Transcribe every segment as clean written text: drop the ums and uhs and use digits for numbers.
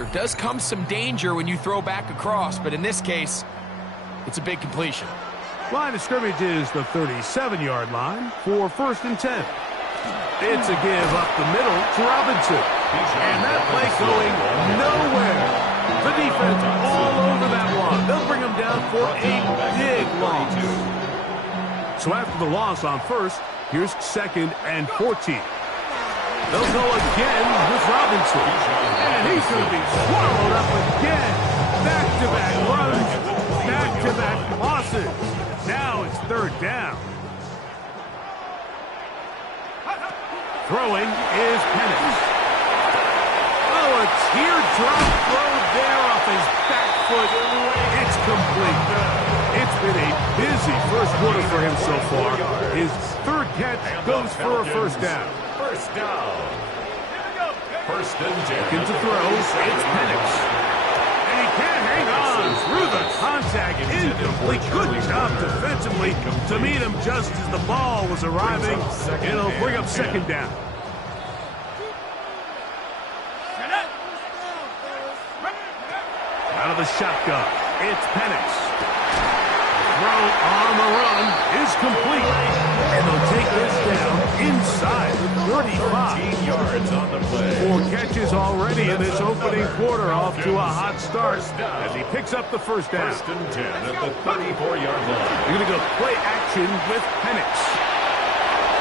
There does come some danger when you throw back across, but in this case, it's a big completion. Line of scrimmage is the 37-yard line for 1st and 10. It's a give up the middle to Robinson. And that play going nowhere. The defense all over that one. They'll bring him down for a big loss. So after the loss on 1st, here's 2nd and 14. They'll go again with Robinson. And he's going to be swallowed up again. Back-to-back runs, back-to-back losses. Now it's 3rd down. Throwing is Penix. Oh, a teardrop throw there off his back foot. It's complete. It's been a busy first quarter for him so far. His 3rd catch goes for a 1st down. 1st down. 1st and 10. Looking to throw, it's Penix. And he can't hang on through the contact. Incomplete. Good job defensively to meet him just as the ball was arriving. It'll bring up 2nd down. Out of the shotgun, it's Penix. Throw on the run is complete. And they'll take this down inside the 35. 14 yards on the play. 4 catches already in this opening quarter, off to a hot start as he picks up the 1st down. 1st and 10 at the 34-yard line. They're going to go play action with Penix.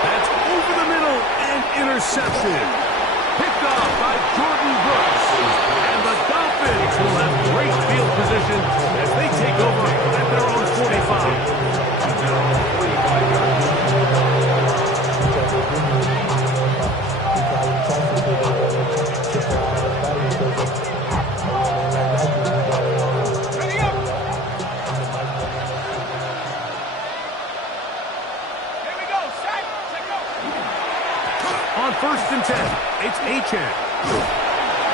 That's over the middle and intercepted. Picked off by Jordan Brooks. And the Dolphins will have great field position as they take over at their own 45. On 1st and 10, it's Achane.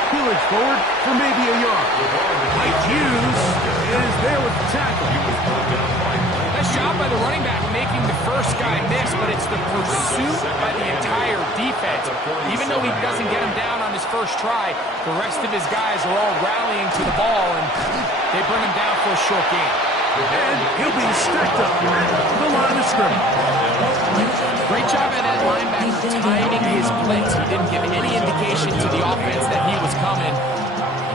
Peeling forward for maybe a yard. Mike Hughes is there with the tackle. Nice job by the running back making the first guy miss, but it's the pursuit by the entire defense. Even though he doesn't get him down on his first try, the rest of his guys are all rallying to the ball, and they bring him down for a short gain. And he'll be stacked up at the line of scrimmage. Great job at that linebacker timing his blitz. He didn't give any indication to the offense that he was coming.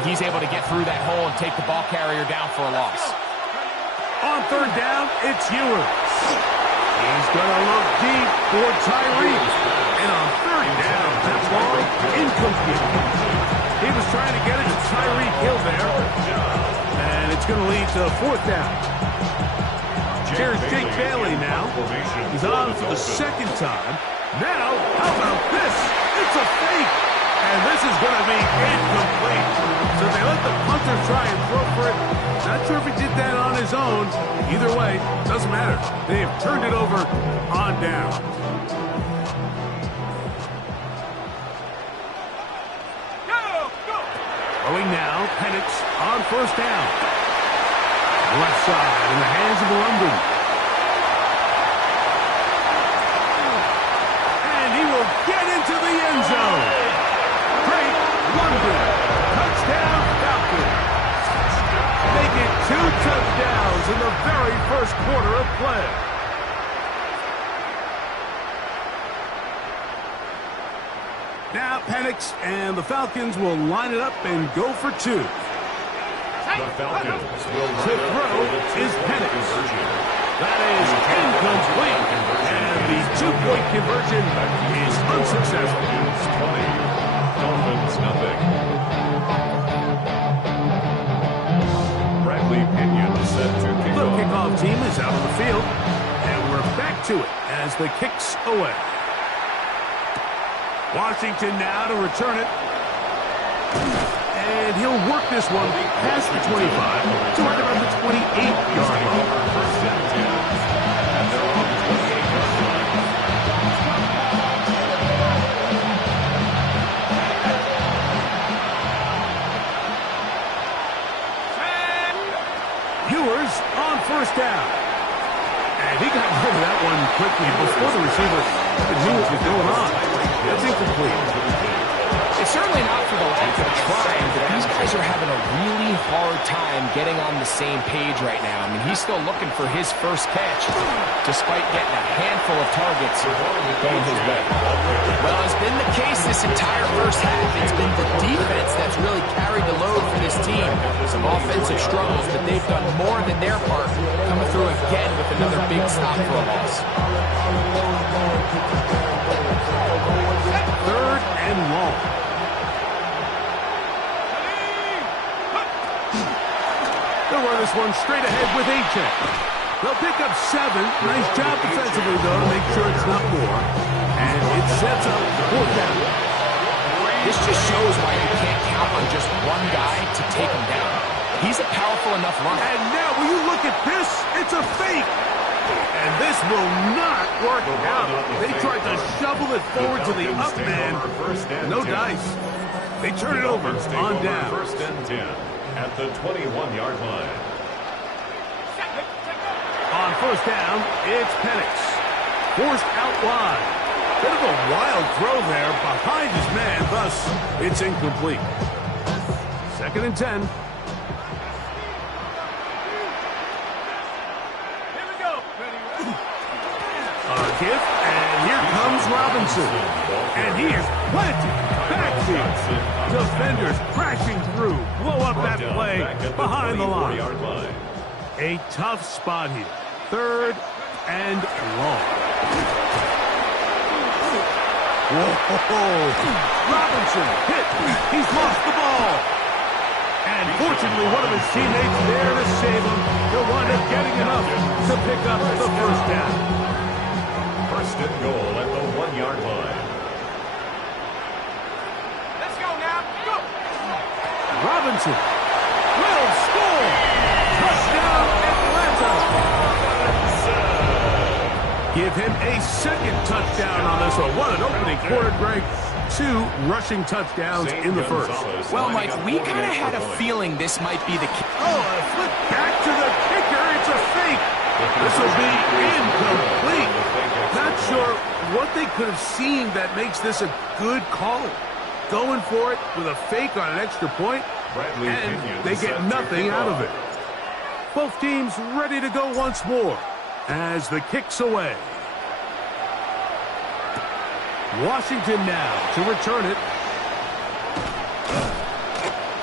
He's able to get through that hole and take the ball carrier down for a loss. On 3rd down, it's Ewers. He's going to look deep for Tyreek. And on 3rd down, that ball incomplete. He was trying to get it to Tyreek Hill there. And it's going to lead to 4th down. Here's Jake Bailey now. He's on for the 2nd time. Now, how about this? It's a fake. And this is going to be incomplete. So they let the punter try and throw for it. Not sure if he did that on his own. Either way, doesn't matter. They have turned it over on down. Throwing now, Penix on 1st down. Left side in the hands of London. And he will get into the end zone. Drake London. Touchdown Falcons. Make it 2 touchdowns in the very first quarter of play. Now Penix and the Falcons will line it up and go for 2. The Falcons will To throw is Penix. That is incomplete. And the 2-point conversion is unsuccessful. 20. Dolphins nothing. Bradley Pinion set to kick The off. kickoff team is out on the field. And we're back to it as the kick's away. Washington now to return it. And he'll work this one past the 25 to right around the 28-yard line. First and 10. And they're on the 28-yard line. Ewers on 1st down. And he got rid of that one quickly before the receiver knew what was going on. That's incomplete. It's certainly not for the lack of trying, but these guys guys are having a really hard time getting on the same page right now. I mean, he's still looking for his first catch, despite getting a handful of targets going his way. Well, it's been the case this entire first half. It's been the defense that's really carried the load for this team. Some offensive struggles, but they've done more than their part, coming through again with another big stop for a loss. 3rd and long. They'll run this one straight ahead with A-check. They'll pick up 7. Nice job defensively, though, to make sure it's not more. And it sets up 4th down. This just shows why you can't count on just one guy to take him down. He's a powerful enough runner. And now, will you look at this? It's a fake. And this will not work out. They tried to shovel it forward to the up man. No dice. They turn it over on down. 1st and 10 at the 21-yard line. On 1st down, it's Penix. Forced out wide. Bit of a wild throw there behind his man, thus it's incomplete. 2nd and 10. Give, and here comes Robinson. And he is planted. Backfield. Defenders crashing through. Blow up that play behind the line. A tough spot here. 3rd and long. Whoa. Robinson hit. He's lost the ball. And fortunately, one of his teammates there to save him. He'll wind up getting enough to pick up the 1st down. 1st and goal at the 1-yard line. Let's go now. Go. Robinson will score. Touchdown, Atlanta. Give him a 2nd touchdown on this one. What an opening quarter, Greg. 2 rushing touchdowns in the 1st. Well, Mike, we kind of had a feeling this might be the case. Oh, a flip back to the kicker. It's a fake. This will be incomplete. Not sure what they could have seen that makes this a good call. Going for it with a fake on an extra point, and they get nothing out of it. Both teams ready to go once more as the kick's away. Washington now to return it.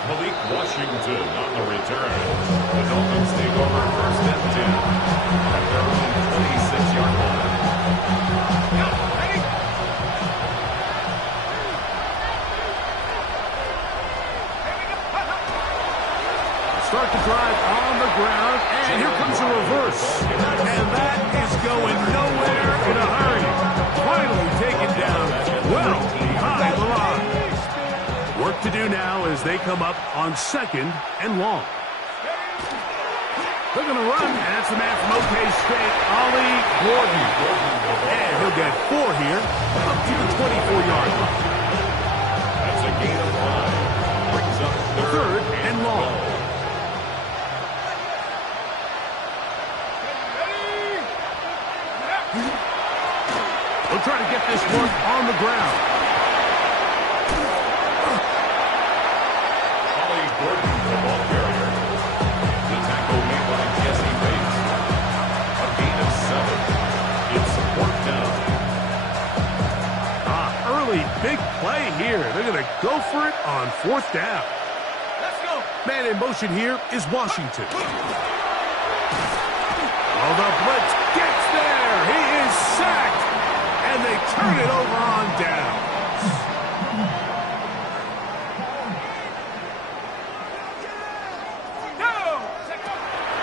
Malik Washington on the return. The Dolphins take over 1st and 10 at their own 26-yard line. Start the drive on the ground, and here comes a reverse. And that is going nowhere in a hurry. Finally taken down well behind the line. Work to do now as they come up on 2nd and long. They're going to run, and that's the man from OK State, Ollie Gordon. And he'll get 4 here, up to the 24-yard line. That's a gain of 5. Brings up 3rd and long. They'll try to get this one on the ground. Ollie Gordon, the ball carrier. The tackle made by Jesse Bates. A gain of 7. It's 4th down. Early big play here. They're going to go for it on 4th down. Let's go. Man in motion here is Washington. Oh, the blitz gets there. He is sacked. And they turn it over on down.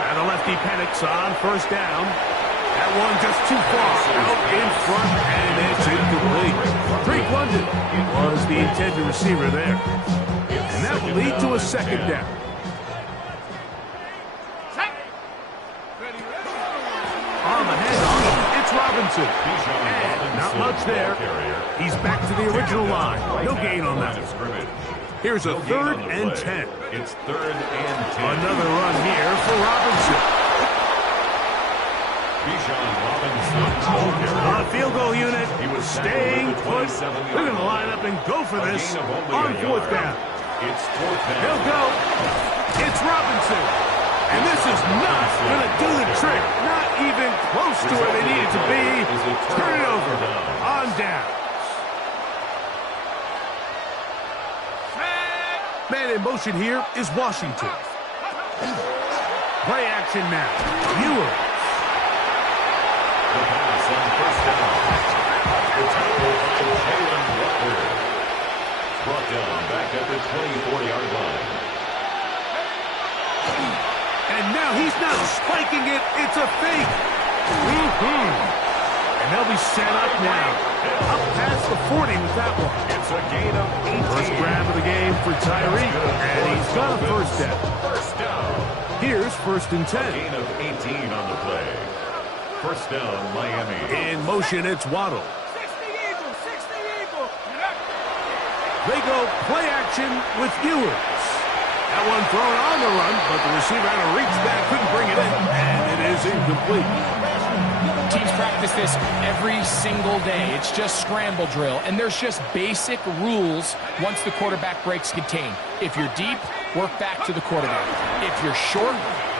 And the lefty Penix on 1st down. That one just too far out in front, and it's incomplete. Drake London was the intended receiver there. And that will lead to a 2nd down. On the handoff, it's Robinson. And not much there. He's back to the original line. No gain on that. Here's a 3rd and 10. It's 3rd and 10. Another run here for Robinson. Bijan Robinson. Field goal unit He was staying put. They're They're going to line up and go for this on 4th down. It's fourth down. He'll go. It's Robinson. And this is not going to do the trick. Not even close to where they needed to be. Turn it over. On down. Man in motion here is Washington. Play action now. Ewers. The pass on first down. The tackle by Jalen Butler. Brought down back at the 24-yard line. And now he's not spiking it. It's a fake. And they'll be set up now. Up past the 40 with that one. It's a gain of 18. First grab of the game for Tyreek. And he's got a first down. First down. Here's first and 10. Gain of 18 on the play. First down, Miami. In motion, it's Waddle. They go play action with Ewers. That one thrown on the run, but the receiver had to reach back, couldn't bring it in, and it is incomplete. Teams practice this every single day. It's just scramble drill, and there's just basic rules once the quarterback breaks contain. If you're deep, work back to the quarterback. If you're short,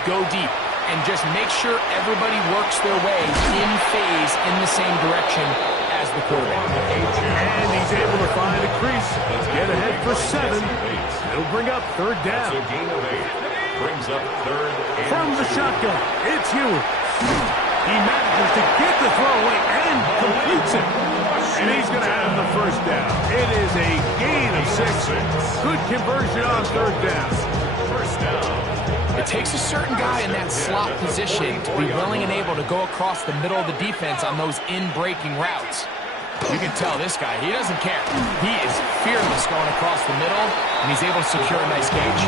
go deep. And just make sure everybody works their way in phase in the same direction as the quarterback. And he's able to find a crease. Get ahead for 7. It'll bring up third down. That's a gain of 8. Brings up third and From the 2. shotgun, it's Ewers. He manages to get the throwaway and completes it. And he's going to have the first down. It is a gain of 6. Good conversion on third down. First down. It takes a certain guy in that slot position to be willing and able to go across the middle of the defense on those in-breaking routes. You can tell this guy, he doesn't care. He is fearless going across the middle, and he's able to secure a nice gauge.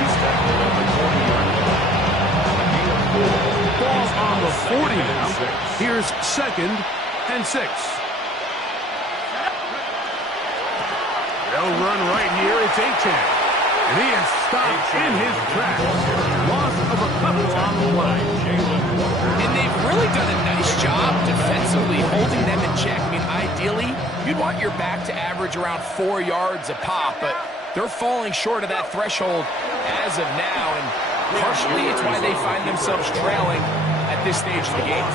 He's tackled at the 40-yard line. Ball on the 40 now. Here's second and 6. They'll run right here. It's Achane. And he is stopped in his tracks. Loss of a couple on the play. And they've really done a nice job defensively holding them in check. I mean, ideally, you'd want your back to average around 4 yards a pop, but they're falling short of that threshold as of now, and partially it's why they find themselves trailing at this stage of the game.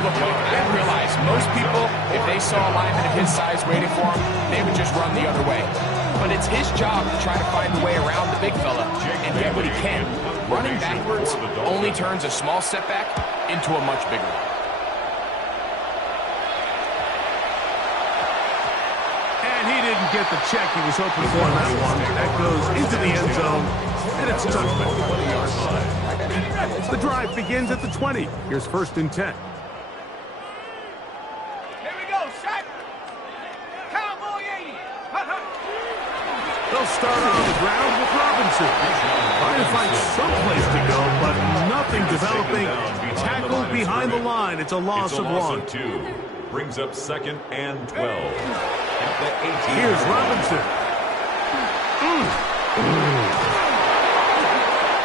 Look, I realize most people, if they saw a lineman of his size waiting for him, they would just run the other way. But it's his job to try to find a way around the big fella and get what he can. Running backwards only turns a small setback into a much bigger one. And he didn't get the check he was hoping for on that one. That goes into the end zone, and it's a touchback. The drive begins at the 20. Here's first and 10. They'll start on the ground with Robinson. Trying to find some place to go, but nothing developing. Tackled behind the line. It's a loss of 1. 2. Brings up second and 12. At the 18. Here's Robinson.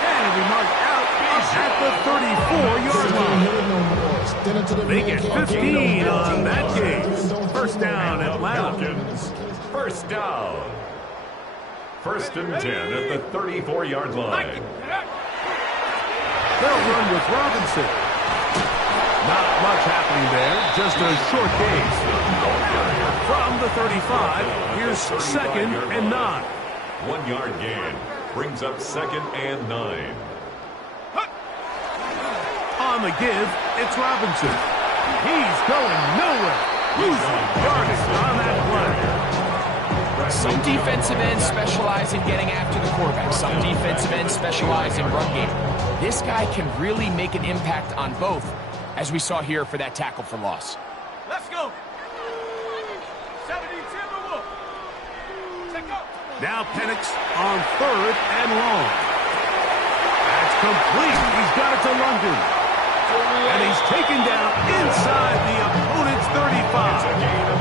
And he'll be marked out at the 34-yard line. They get 15 on that game. First down, Atlanta. First down. First and 10 at the 34-yard line. They'll run with Robinson. Not much happening there, just a short gain. From the 35, here's second and 9. 1 yard gain. Brings up second and 9. On the give, it's Robinson. He's going nowhere. Losing yardage on that play. Some defensive ends specialize in getting after the quarterback. Some defensive ends specialize in run game. This guy can really make an impact on both, as we saw here for that tackle for loss. Let's go. Now Penix on third and long. That's complete. He's got it to London. And he's taken down inside the opponent's 35.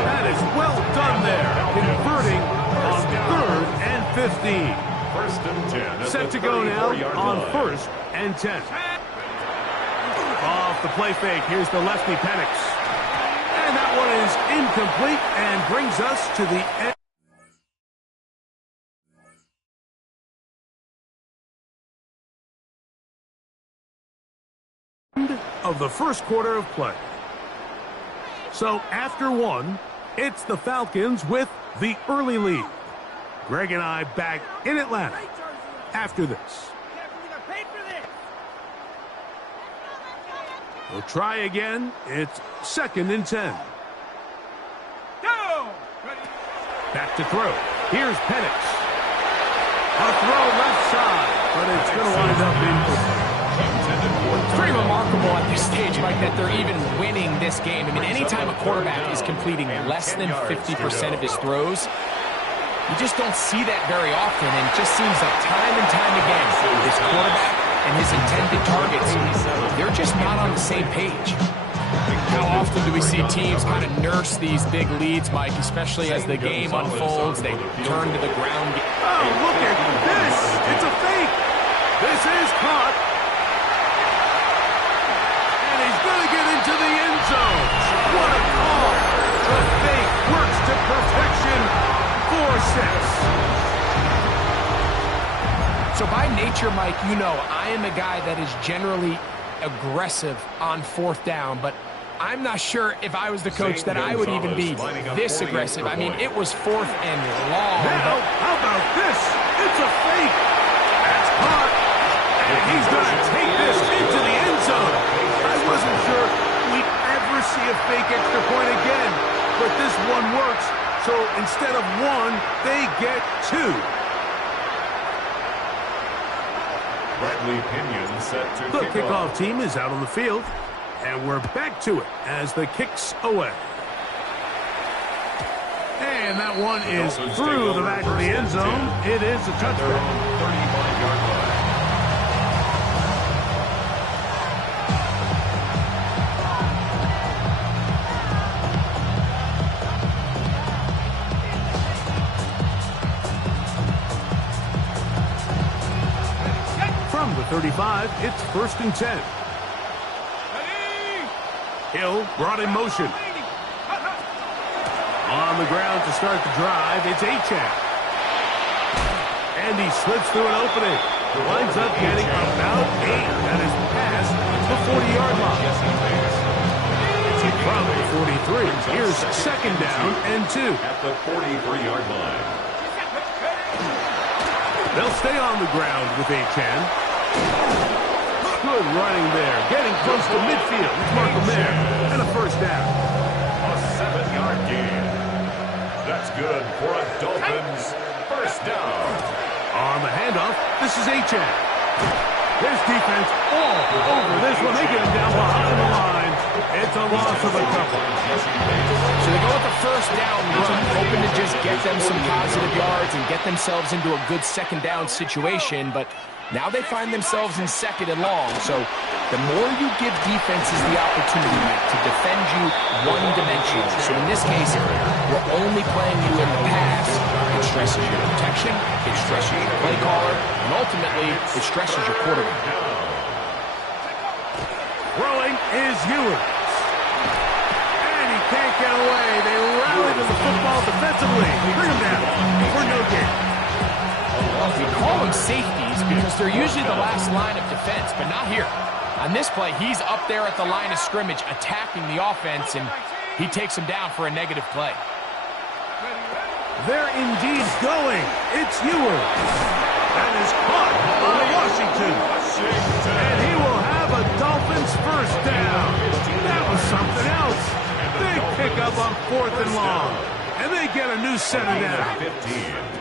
That is well done there, converting on third and 15. First and 10. Set to go now on first and 10. Off the play fake, here's the lefty Penix. And that one is incomplete and brings us to the end. the first quarter of play. So after one, it's the Falcons with the early lead. Greg and I back in Atlanta after this. We'll try again. It's 2nd and 10. Back to throw. Here's Penix. A throw left side, but it's going to wind up incomplete. It's pretty remarkable at this stage, Mike, that they're even winning this game. I mean, anytime a quarterback is completing less than 50% of his throws, you just don't see that very often, and it just seems like time and time again, his quarterback and his intended targets, they're just not on the same page. How often do we see teams kind of nurse these big leads, Mike, especially as the game unfolds, they turn to the ground. Oh, look at this! It's a fake! This is caught. And he's going to get into the end zone. What a call! The fake works to perfection. 4-6. So by nature, Mike, you know, I am a guy that is generally aggressive on 4th down, but I'm not sure if I was the coach that I would even be this aggressive. I mean, it was 4th and long. Now, how about this? It's a fake. That's caught. And he's going to take this into the end zone. I wasn't sure we'd ever see a fake extra point again, but this one works. So instead of 1, they get 2. Bradley Pinion set to The kickoff team is out on the field, and we're back to it as the kick's away. And that one is through the back of the end zone. It is a touchdown. 35-yard line. From the 35, it's 1st and 10. Hill brought in motion. On the ground to start the drive, it's Achane. And he slips through an opening. Winds up getting about 8. That is past the 40-yard line. From the 43, here's 2nd down and 2. At the 43-yard line. They'll stay on the ground with Achane. Good running there. Getting close to midfield. Let's mark him there. And a 1st down. A 7-yard gain. That's good for a Dolphins 1st down. On the handoff, this is Achane. His defense all over this one. They get him down behind the line. It's a loss of a couple. So they go with the 1st down run, hoping to just get them some positive yards and get themselves into a good 2nd down situation, but now they find themselves in 2nd and long. So the more you give defenses the opportunity to defend you one-dimensionally. So in this case, we're only playing you in the pass. It stresses your protection, it stresses your play caller, and ultimately, it stresses your quarterback. Throwing is Ewers. And he can't get away. They rally to the football defensively. Bring him down for no gain. We call them safeties because they're usually the last line of defense, but not here. On this play, he's up there at the line of scrimmage attacking the offense, and he takes him down for a negative play. They're indeed going. It's Ewers. That is caught by Washington. And he will have a Dolphins 1st down. That was something else. Big pickup on 4th and long. And they get a new set of down. 15.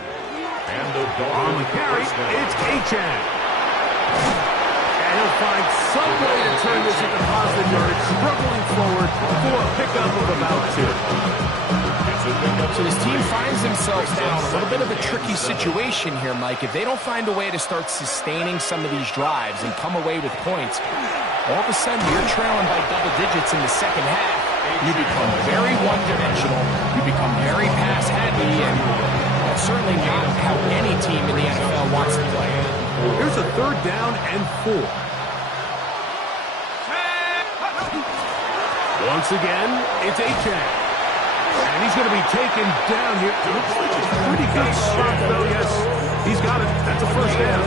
And On the carry, it's Achane. And he'll find some way to turn this into positive yards, struggling forward for a pickup of about 2. So this team finds themselves now in a little bit of a tricky situation here, Mike. If they don't find a way to start sustaining some of these drives and come away with points, all of a sudden you're trailing by double digits in the 2nd half. You become very one-dimensional. You become very pass-heavy, and that's certainly not how any team in the NFL wants to play. Here's a 3rd down and 4. Once again, it's Achane. And he's going to be taken down here. Looks like a pretty good spot, though, yes. He's got it. That's a first down.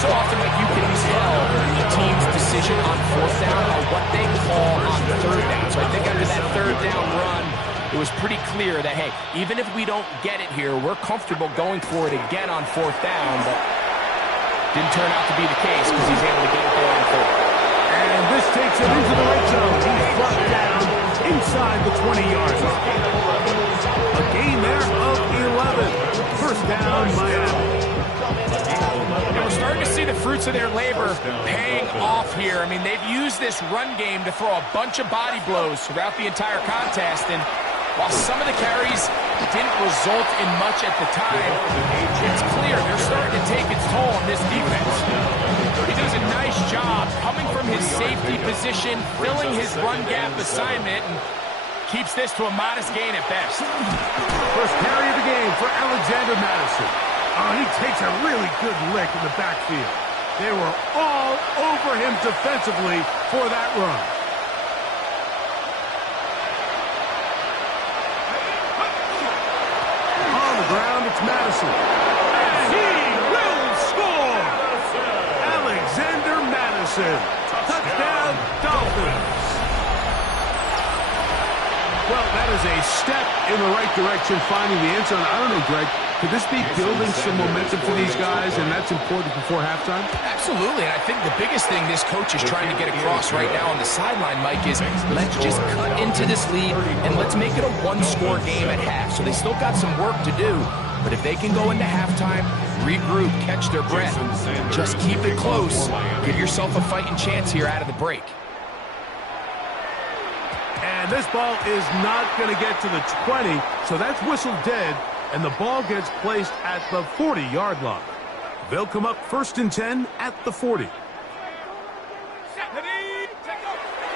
So often, like, you can tell a team's decision on fourth down or what they call on third down. So I think after that third down run, it was pretty clear that, hey, even if we don't get it here, we're comfortable going for it again on fourth down, but didn't turn out to be the case because he's able to get it there on fourth. And this takes him into the red zone. He's brought down inside the 20-yard line. A gain there of 11. First down, Miami. And we're starting to see the fruits of their labor paying off here. I mean, they've used this run game to throw a bunch of body blows throughout the entire contest, and while some of the carries didn't result in much at the time, it's clear they're starting to take its toll on this defense. He does a nice job coming from his safety position, filling his run gap assignment, and keeps this to a modest gain at best. First carry of the game for Alexander Madison. Oh, he takes a really good lick in the backfield. They were all over him defensively for that run. On the ground, it's Madison. And he will score! Alexander Madison. Touchdown, Dolphins. Well, that is a step in the right direction, finding the end zone. I don't know, Greg, could this be building some momentum for these guys, and that's important before halftime? Absolutely, and I think the biggest thing this coach is trying to get across right now on the sideline, Mike, is let's just cut into this lead, and let's make it a one-score game at half. So they still got some work to do, but if they can go into halftime, regroup, catch their breath, just keep it close, give yourself a fighting chance here out of the break. And this ball is not going to get to the 20, so that's whistled dead, and the ball gets placed at the 40-yard line. They'll come up 1st and 10 at the 40.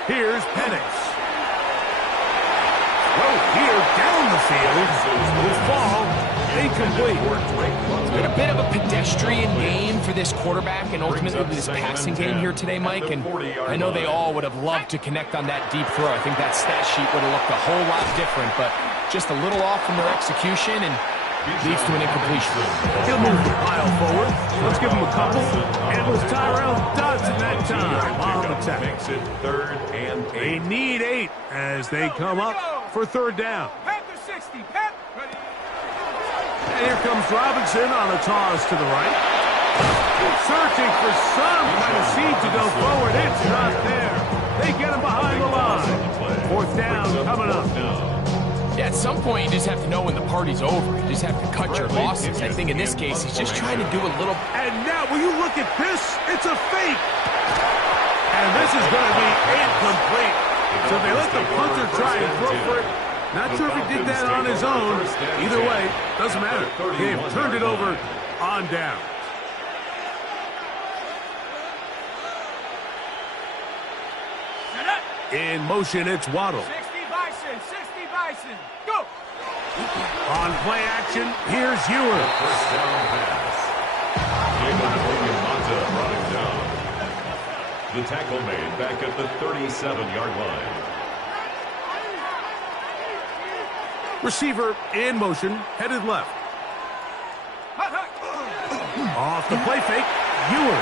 Here's Penix. Throw here down the field. Will fall incomplete. It's been a bit of a pedestrian game for this quarterback and ultimately this passing game here today, Mike. And I know they all would have loved to connect on that deep throw. I think that stat sheet would have looked a whole lot different, but just a little off from their execution and leads to an incompletion. He'll move the pile forward. Let's give him a couple. And it was Tyrell Dodson that time on the attack. Makes it 3rd and 8. They need 8 as they come up for 3rd down. And here comes Robinson on a toss to the right. Searching for some kind of seed to go forward. It's not there. They get him behind the line. 4th down coming up. Yeah, at some point you just have to know when the party's over. You just have to cut your losses. I think in this case he's just trying to do a little. And now, will you look at this? It's a fake. And this is going to be incomplete. So they let the punter try and throw for it. Not sure if he did that on his own. Either way, doesn't matter. They've turned it over on down. In motion, it's Waddle. 60 Bison, go! On play action, here's Ewer. First down pass. Jacob Onyemata brought him down. The tackle made back at the 37-yard line. Receiver in motion, headed left. Off the play fake, Ewer.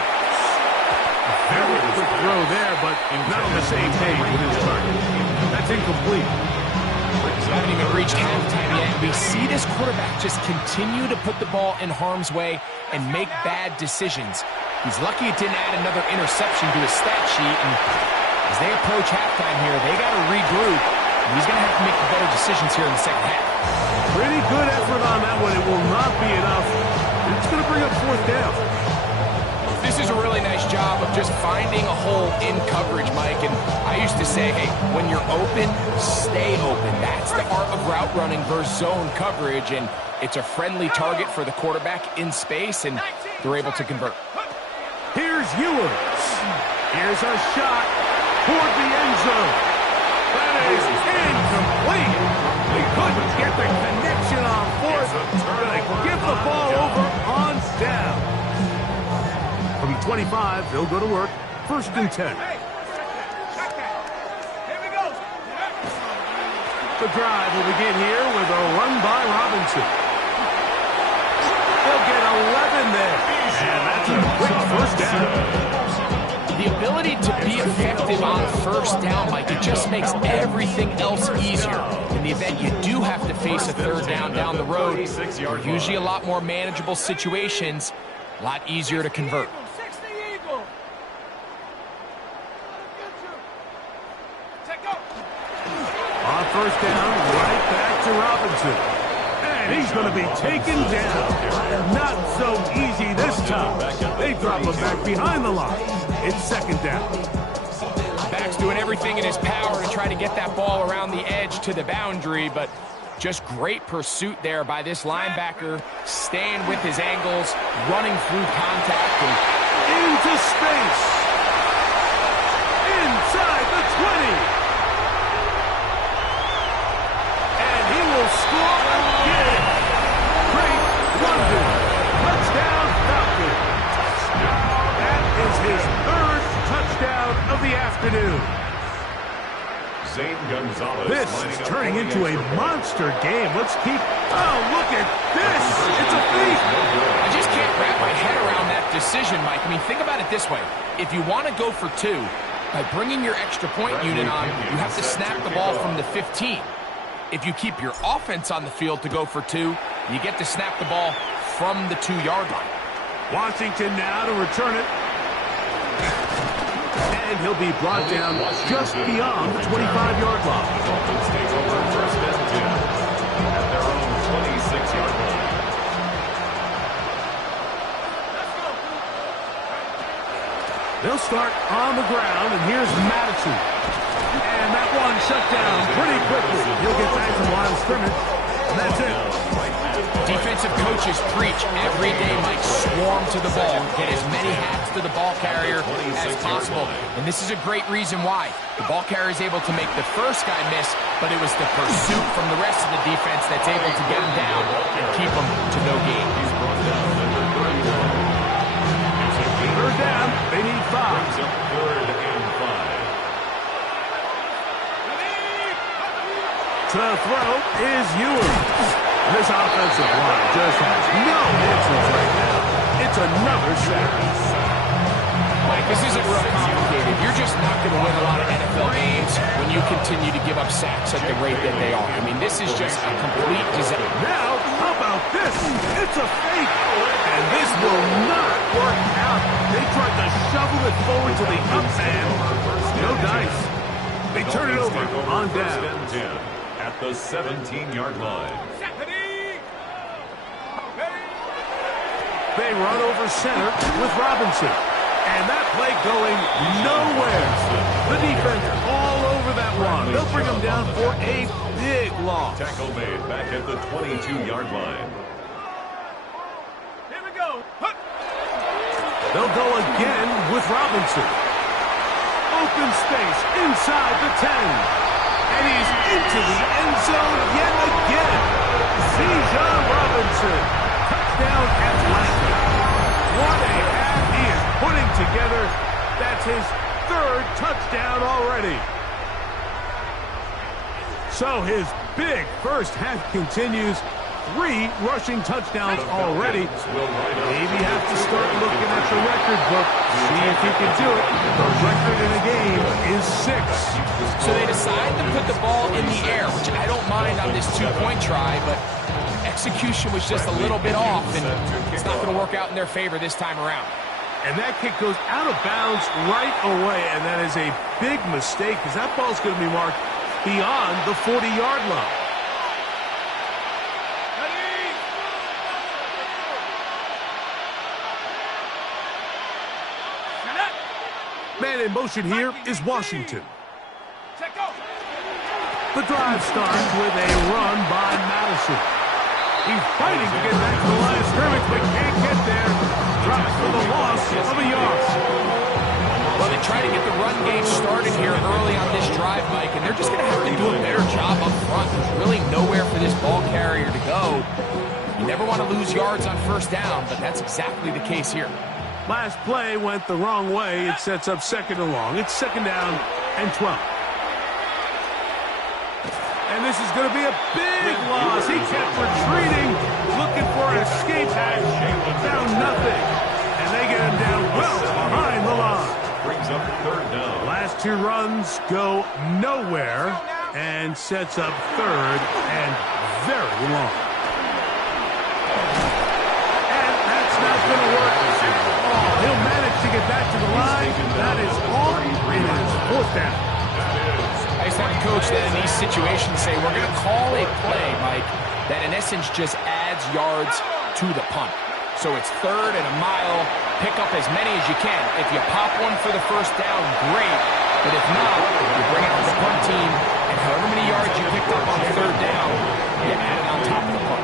Very quick throw there, but not on the same page with his target. That's incomplete. Haven't even reached halftime yet. We see this quarterback just continue to put the ball in harm's way and make bad decisions. He's lucky it didn't add another interception to his stat sheet, and as they approach halftime here, they got to regroup. He's going to have to make the better decisions here in the second half. Pretty good effort on that one. It will not be enough. It's going to bring up 4th down. This is a really nice job of just finding a hole in coverage, Mike. And I used to say, hey, when you're open, stay open. That's the art of route running versus zone coverage. And it's a friendly target for the quarterback in space, and they're able to convert. Here's Ewers. Here's a shot toward the end zone. That is incomplete. He couldn't get the connection on 4th. Going to give the ball over on down. From 25, they'll go to work. 1st and 10. The drive will begin here with a run by Robinson. They'll get 11 there. And that's a quick first down. The ability to be effective on first down, Mike, it just makes everything else easier. In the event you do have to face a third down the road, they're usually a lot more manageable situations, a lot easier to convert. 60 Eagle. Check out. On first down, right back to Robinson. And he's going to be taken down. Not so easy this time. They drop him back behind the line. It's second down. Back's doing everything in his power to try to get that ball around the edge to the boundary, but just great pursuit there by this linebacker, staying with his angles, running through contact, and Into space. Inside the 20. And he will score again. Great London. Touchdown Falcons. That is his third touchdown of the afternoon. Zane Gonzalez. This is turning into a monster game. Let's keep... Oh, look at this. It's a feat. I just can't wrap my head around that decision, Mike. I mean, think about it this way. If you want to go for two, by bringing your extra point unit on, you have to snap the ball from the 15. If you keep your offense on the field to go for two, you get to snap the ball from the 2-yard line. Washington now to return it. And he'll be brought down just beyond the 25-yard line. Dolphins take over first and 10 at their own 26-yard line. They'll start on the ground, and here's Madison. And that one shut down pretty quickly. He'll get back to the line of scrimmage, and that's it. Defensive coaches preach every day, Mike, swarm to the ball, get as many hats to the ball carrier as possible. And this is a great reason why. The ball carrier is able to make the first guy miss, but it was the pursuit from the rest of the defense that's able to get him down and keep him to no gain. He's brought down under 31. Third down, they need 5. Third and 5. To throw is Ewers. This offensive line just has no answers right now. It's another sack. Mike, this isn't real complicated. You're just not going to win a lot of NFL games when you continue to give up sacks at the rate that they are. I mean, this is just a complete disaster. Now, how about this? It's a fake. And this will not work out. They tried to shovel it forward to the up man. No dice. They turn it over on down. First and 10 at the 17-yard line. They run over center with Robinson. And that play going nowhere. The defense all over that one. They'll bring them down for a big loss. Tackle made back at the 22-yard line. Here we go. They'll go again with Robinson. Open space inside the 10. And he's into the end zone yet again. Bijan Robinson. Touchdown Atlanta. What a half he is putting together. That's his third touchdown already. So his big first half continues. 3 rushing touchdowns already. Maybe have to start looking at the record book. See if he can do it. The record in a game is 6. So they decide to put the ball in the air, which I don't mind on this 2-point try, but execution was just a little bit off, and it's not going to work out in their favor this time around. And that kick goes out of bounds right away, and that is a big mistake because that ball's going to be marked beyond the 40-yard line. Man in motion here is Washington. The drive starts with a run by Madison. He's fighting to get back to the line of scrimmage, but can't get there. Drops for the loss of a yard. Well, they try to get the run game started here early on this drive, Mike, and they're just going to have to do a better job up front. There's really nowhere for this ball carrier to go. You never want to lose yards on first down, but that's exactly the case here. Last play went the wrong way. It sets up second and long. It's second down and 12. And this is going to be a big loss. He kept retreating, looking for a escape hatch. Found nothing. And they get him down well behind the line. Brings up third down. Last two runs go nowhere and sets up third and very long. And that's not going to work at all. He'll manage to get back to the line. That is all. It is fourth down. I used to have a coach that in these situations say, we're going to call a play, Mike, that in essence just adds yards to the punt. So it's third and a mile. Pick up as many as you can. If you pop one for the first down, great. But if not, you bring out the punt team, and however many yards you picked up on third down, you add it on top of the punt.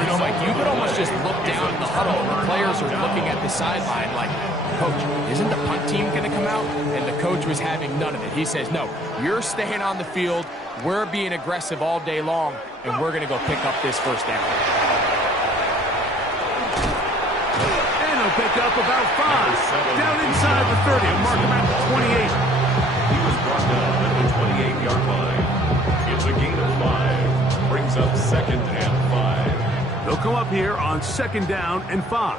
You know, Mike, you could almost just look down in the huddle. The players are looking at the sideline like, Coach, isn't the punt team going to come out? And the coach was having none of it. He says, no, you're staying on the field. We're being aggressive all day long, and we're going to go pick up this first down. And he'll pick up about 5. Down inside the 30 and mark him at the 28. He was brought down at the 28-yard line. It's a gain of 5. Brings up second and 5. They'll come up here on second down and 5.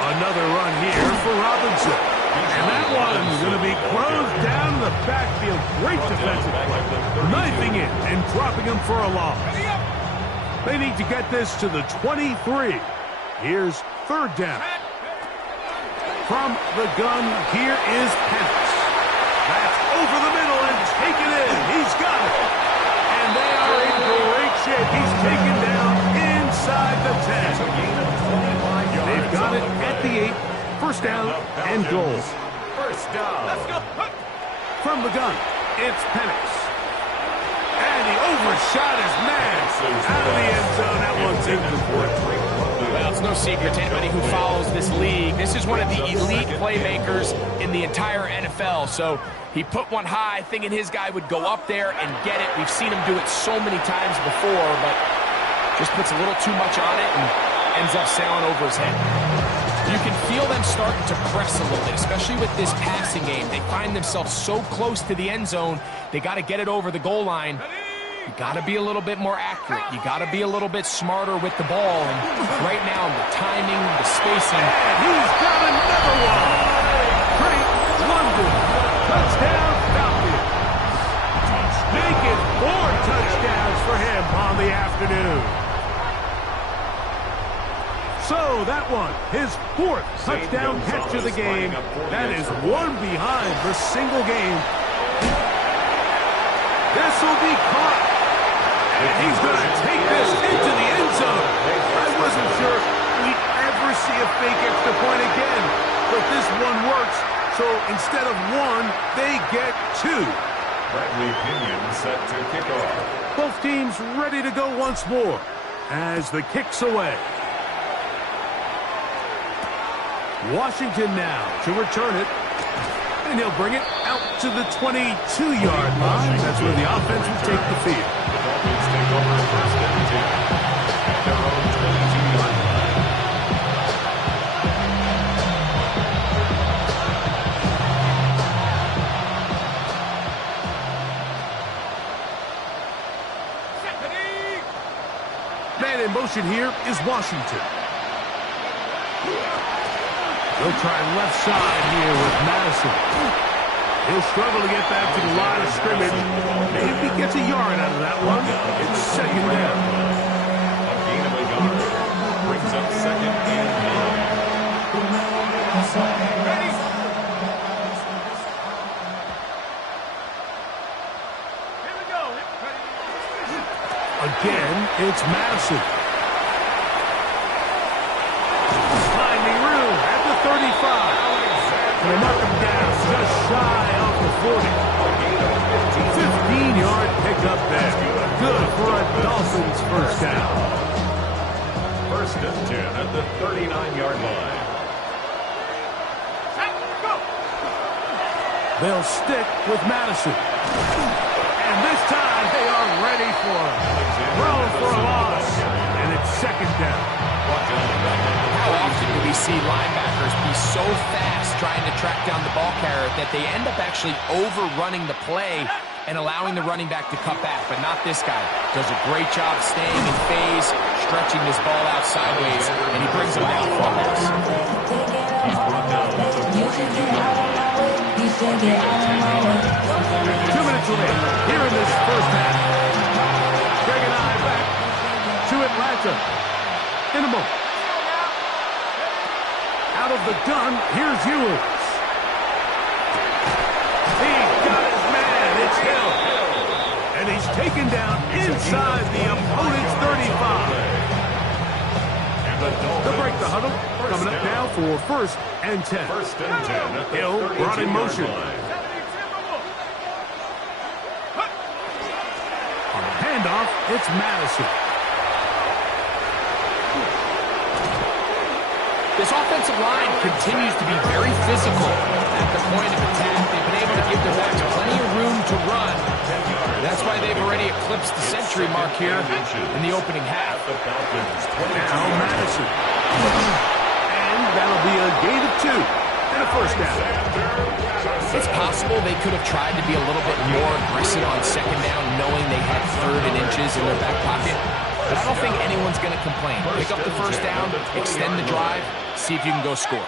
Another run here for Robinson. And that one's going to be closed down in the backfield. Great defensive play. Knifing it and dropping him for a loss. They need to get this to the 23. Here's third down. From the gun, here is Penix. That's over the middle and taken in. He's got it. And they are in great shape. He's taken down inside the 10. They've got it at the 8. First down and goal. First down. Let's go. From the gun, it's Penix. And he overshot his man. Out of the end zone. That one's incomplete. Well, it's no secret to anybody who follows this league. This is one of the elite playmakers in the entire NFL. So he put one high, thinking his guy would go up there and get it. We've seen him do it so many times before, but just puts a little too much on it and ends up sailing over his head. You can feel them starting to press a little bit, especially with this passing game. They find themselves so close to the end zone, they got to get it over the goal line. You got to be a little bit more accurate. You got to be a little bit smarter with the ball. And right now, the timing, the spacing. And he's got another one. Drake London. Touchdown Falcons. Make it 4 touchdowns for him on the afternoon. So that one, his 4th touchdown catch of the game. That is one behind the single game. This will be caught. And he's going to take this into the end zone. I wasn't sure we'd ever see a fake extra point again. But this one works. So instead of 1, they get 2. Bradley Pinion set to kick off. Both teams ready to go once more as the kick's away. Washington now to return it. And he'll bring it out to the 22-yard line. That's where the offense will take the field. The Dolphins take over first and 10 at their own 22-yard line. Man in motion here is Washington. He'll try left side here with Madison. He'll struggle to get back to the line of scrimmage. Maybe he gets a yard out of that one. It's second down. A gain of a yard. Brings up second and 9. Ready? Here we go. Ready? Again, it's Madison. 35. And they knock him down just shy of the 40. 15-yard pickup there. Good for a Dolphins first down. First and 10 at the 39-yard line. Go. They'll stick with Madison. And this time they are ready for him. Throw for a loss. And it's second down. How often do we see linebackers be so fast trying to track down the ball carrier that they end up actually overrunning the play and allowing the running back to cut back, but not this guy. Does a great job staying in phase, stretching this ball out sideways, and he brings him down for a loss. He's brought down to the 2 minutes remaining here in this first half. Greg and I back to Atlanta in a moment. Out of the gun, here's Ewers. He got his man. It's Hill. And he's taken down inside the opponent's 35. To break the huddle, coming up now for 1st and 10. Hill brought in motion. On the handoff, it's Madison. This offensive line continues to be very physical at the point of attack. They've been able to give their backs plenty of room to run. That's why they've already eclipsed the century mark here in the opening half. Now Madison. And that'll be a gain of 2 and a first down. It's possible they could have tried to be a little bit more aggressive on second down, knowing they had 3rd and inches in their back pocket. But I don't think anyone's going to complain. Pick up the first down, extend the drive, see if you can go score.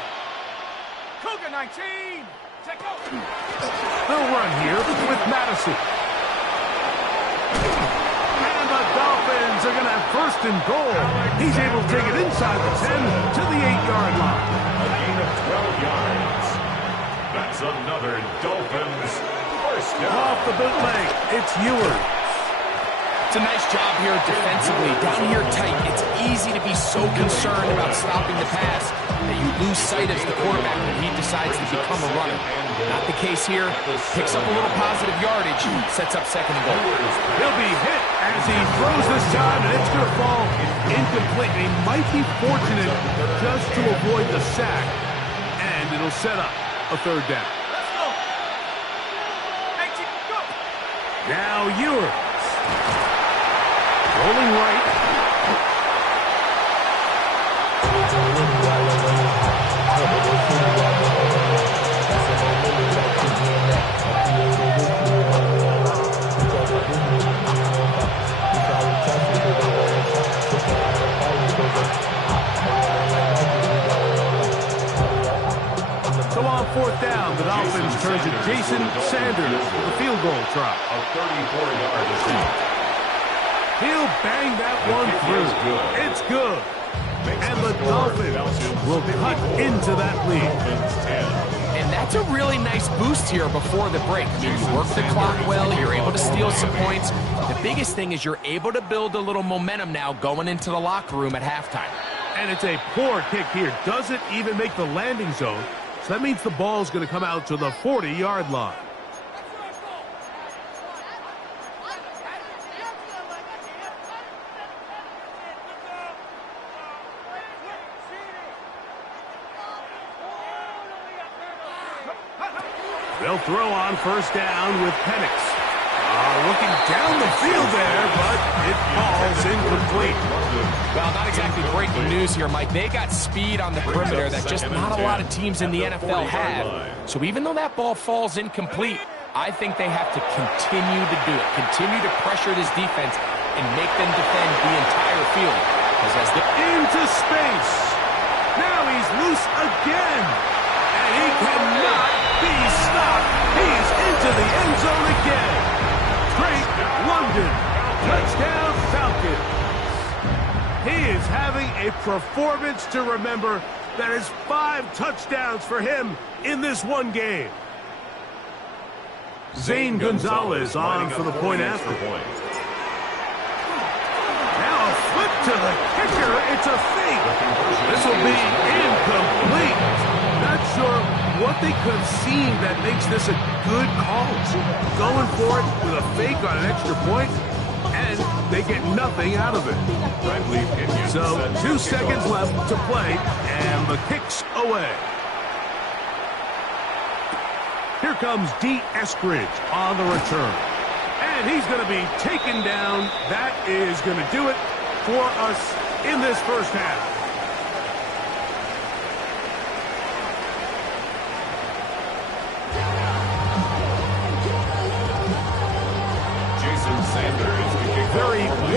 Cougar 19. Check out. They'll run here with Madison. And the Dolphins are going to have 1st and goal. He's able to take it inside the 10 to the 8-yard line. A gain of 12 yards. That's another Dolphins first down. Off the bootleg, it's Ewers. It's a nice job here defensively. Down here tight, it's easy to be so concerned about stopping the pass that you lose sight of the quarterback when he decides to become a runner. Not the case here. Picks up a little positive yardage, sets up 2nd and goal. He'll be hit as he throws this time, and it's going to fall incomplete. He might be fortunate just to avoid the sack, and it'll set up a 3rd down. Let's go. 18, go. Now Ewers. Rolling right. So on 4th down, the Dolphins turn to Jason Sanders for the field goal try. A 34-yard attempt. He'll bang that one through. It's good. And the Dolphins will cut into that lead. And that's a really nice boost here before the break. I mean, you work the clock well, you're able to steal some points. The biggest thing is you're able to build a little momentum now going into the locker room at halftime. And it's a poor kick here. Doesn't even make the landing zone. So that means the ball's going to come out to the 40-yard line. They'll throw on 1st down with Penix. Looking down the field there, but it falls incomplete. Well, not exactly breaking news here, Mike. They got speed on the perimeter that just not a lot of teams in the NFL have. So even though that ball falls incomplete, I think they have to continue to do it. Continue to pressure this defense and make them defend the entire field. Because as into space. Now he's loose again. And he cannot be stopped. He's into the end zone again. Drake London. Touchdown Falcons. He is having a performance to remember. That is 5 touchdowns for him in this one game. Zane Gonzalez on for the point after. Now a flip to the kicker. It's a fake. This will be incomplete. Not sure what they could have seen that makes this a good call. Going for it with a fake on an extra point, and they get nothing out of it. So 2 seconds left to play, and the kick's away. Here comes D. Eskridge on the return. And he's going to be taken down. That is going to do it for us in this first half.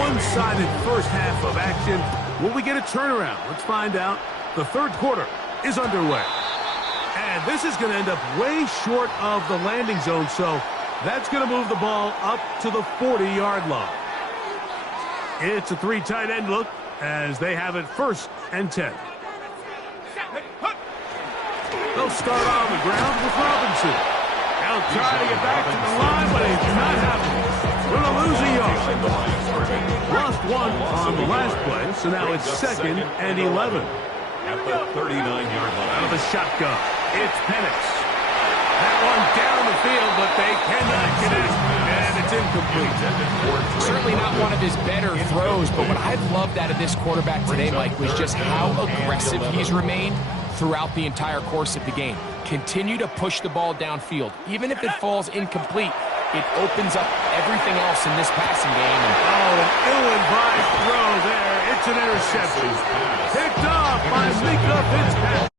one-sided first half of action. Will we get a turnaround? Let's find out. The third quarter is underway. And this is going to end up way short of the landing zone, so that's going to move the ball up to the 40-yard line. It's a three tight end look as they have it 1st and 10. They'll start on the ground with Robinson. They'll try to get back to the line, but it's not happening. Going to lose a yard. Lost one on the last play, so now it's 2nd and 11. At the 39-yard line. Out of the shotgun, it's Penix. That one down the field, but they cannot get it, and it's incomplete. Certainly not one of his better throws, but what I've loved out of this quarterback today, Mike, was just how aggressive he's remained throughout the entire course of the game. Continue to push the ball downfield. Even if it falls incomplete, it opens up everything else in this passing game. Oh, an ill-advised throw there. It's an interception. Picked off by Minkah Fitzpatrick.